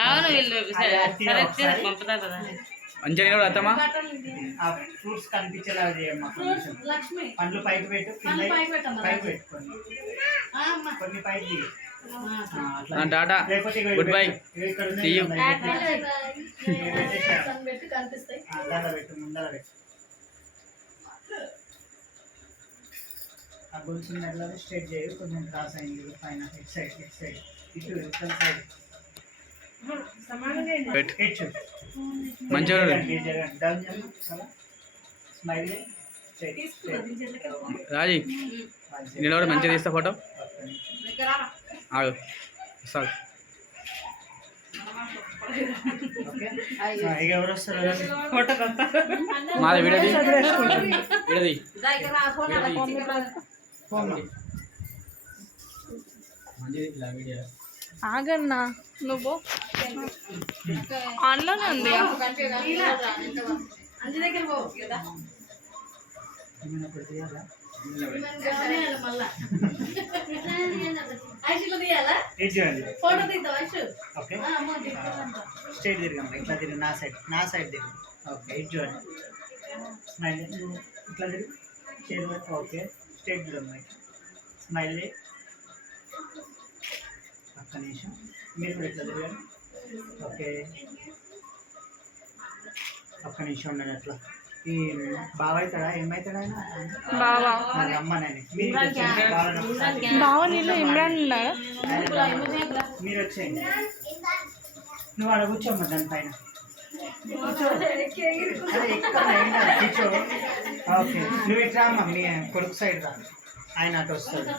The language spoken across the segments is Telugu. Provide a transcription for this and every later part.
అవును వీళ్ళు సరే పంపుతారు కదా. మంచిగా కూడా అత్తమ్మా? ఫ్రూట్స్ కనిపించేలాగా చేయమ్మా కొంచెం. లక్ష్మి. పండ్లు పైకి పెట్టు పైకి కొన్ని. టాటా. Good bye. ఆ, గొలుసు మెడలో స్ట్రైట్ చేయు కొంచెం క్రాస్ అయింది పైన ఇట్ సైడ్ ఇట్ సైడ్ ఇటు ఇటు మంచిగా రాజీ నేను కూడా మంచిగా తీస్తా ఫోటో? ఆగు సార్ మాది వీడది వీడది మంచిది ఇలా వీడియో. ఆగన్నా. నువ్వు? ఆన్లోనే ఉంది. ఫోటో స్ట్రైట్ తిరగమ్మా ఇట్లా తిరిగి నా సైడ్ నా సైడ్ తిరిగి ఓకే ఇది చూడండి. స్మైల్ ఇట్లా తిరిగి ఓకే స్ట్రైట్ చూడమ్మా స్మైల్ చేయి. ఒక్క నిమిషం మీరు కూడా తిరగండి. ఓకే. ఒక్క నిమిషం ఉండండి అట్లా. ఈ బావ. అవుతాడా ఏమవుతాడా ఆయన? ఒకసారి. బావ నీళ్ళు ఇమ్రాన్ ఆయన మీరు వచ్చేయండి. నువ్వు అక్కడ కూర్చోమ్మా దానిపైన. కూర్చో. ఓకే. నువ్వు ఇట్రా అమ్మా మీ కొడుకు సైడ్ రా. ఆయన అటు వస్తాడు.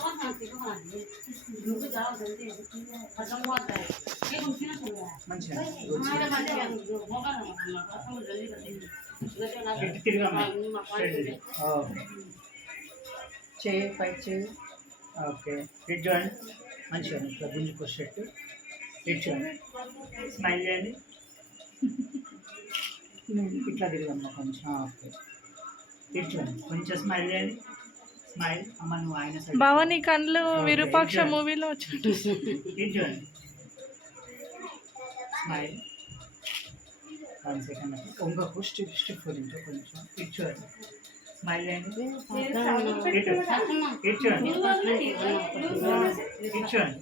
చేయి పైకి చేయి. ఓకే. ఇటు చూడండి. మంచిగా ఇట్లా గుంజుకొచ్చేట్టు ఇటు చూడండి. స్మైల్ చేయండి. ఇట్లా తిరగమ్మా కొంచెం. ఆ, ఓకే. ఇటు చూడండి. కొంచెం స్మైల్ చేయండి. స్మైల్ అమ్మ నువ్వు ఆయన సైడ్ బావ నీ కళ్ళు విరూపాక్ష మూవీలో వచ్చినట్టు. ఇటు చూడండి స్మైల్ వన్ సెకండ్ ఇంకొక స్టిప్ స్టిప్ గురించి కొంచెం. ఇటు చూడండి స్మైల్ చేయండి ఇటు ఇటు చూడండి ఇటు చూడండి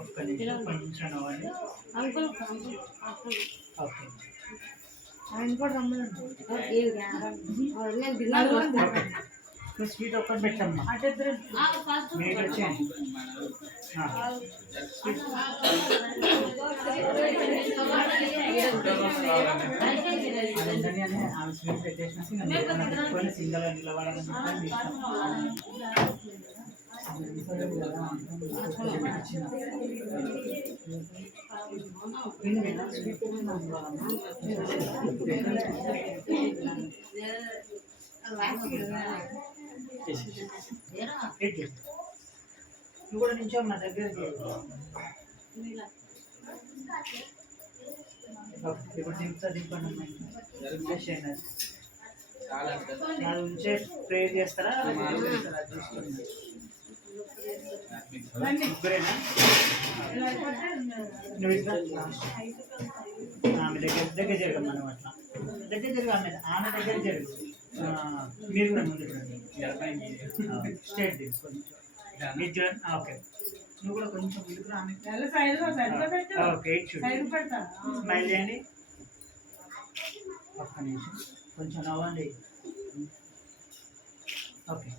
ఒక్క నిమిషం కొంచెం నవ్వండి ఓకే స్వీట్ ఒక్కటి పెట్టమ్మా మీరు వచ్చేయండి ఆ. స్వీట్. అది ఉందని అని ఆమె స్వీట్ పెట్టేసినాక ఇంకా మీరు ఏమన్నా పెట్టుకొని సింగల్గా నిలబడాలని నువ్వు కూడా నించో ఇప్పుడు దింపుతా దింపండి అది ఉంచే ప్రే చేస్తారా? ఆమె దగ్గర దగ్గర జరగం మనం అట్లా దగ్గర జరుగు ఆమె ఆమె దగ్గర జరుగు మీరు కూడా ముందుకు స్టేట్ దిగు ఓకే నువ్వు కూడా కొంచెం ముందుకు ఆమె ఓకే స్మైల్ చేయండి ఒక్క నిమిషం కొంచెం నవ్వండి ఓకే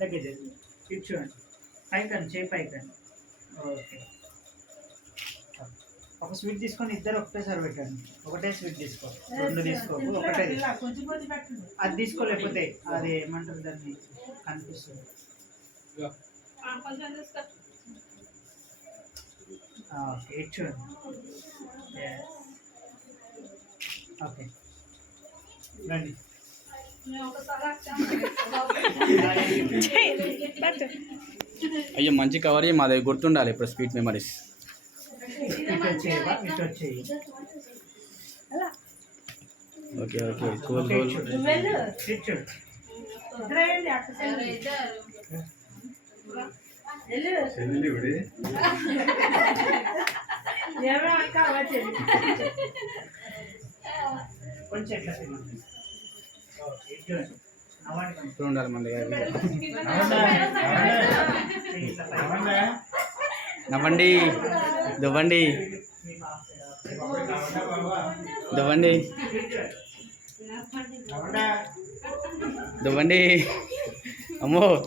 దగ్గర జరుగు చూడండి పైకండి చేయి పైకండి ఓకే ఒక స్వీట్ తీసుకొని ఇద్దరు ఒకటేసారి పెట్టండి ఒకటే స్వీట్ తీసుకో రెండు తీసుకోకు ఒకటే తీసుకో. అది తీసుకోలేకపోతే అది ఏమంటారు దాన్ని కనిపిస్తుంది ఓకే ఇటు చూడండి. ఓకే. రండి. అయ్యో మంచి కవర్ మా దగ్గర గుర్తుండాలి ఇప్పుడు sweet memories. Okay okay. Cool cool కొంచెం మన. నవ్వండి. దువ్వండి. దువ్వండి. దువ్వండి. అమ్మో.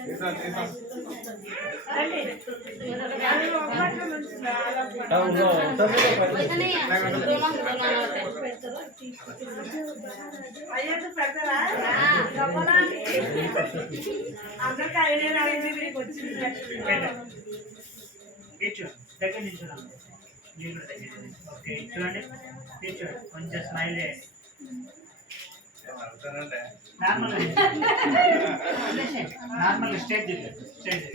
దగ్గర నుంచి చూడండి మీరు కూడా దగ్గర నుంచి. ఓకే ఇటు చూడండి ఇటు చూడండి కొంచెం స్మైల్ చేయండి నార్మల్ స్టేట్ స్టేట్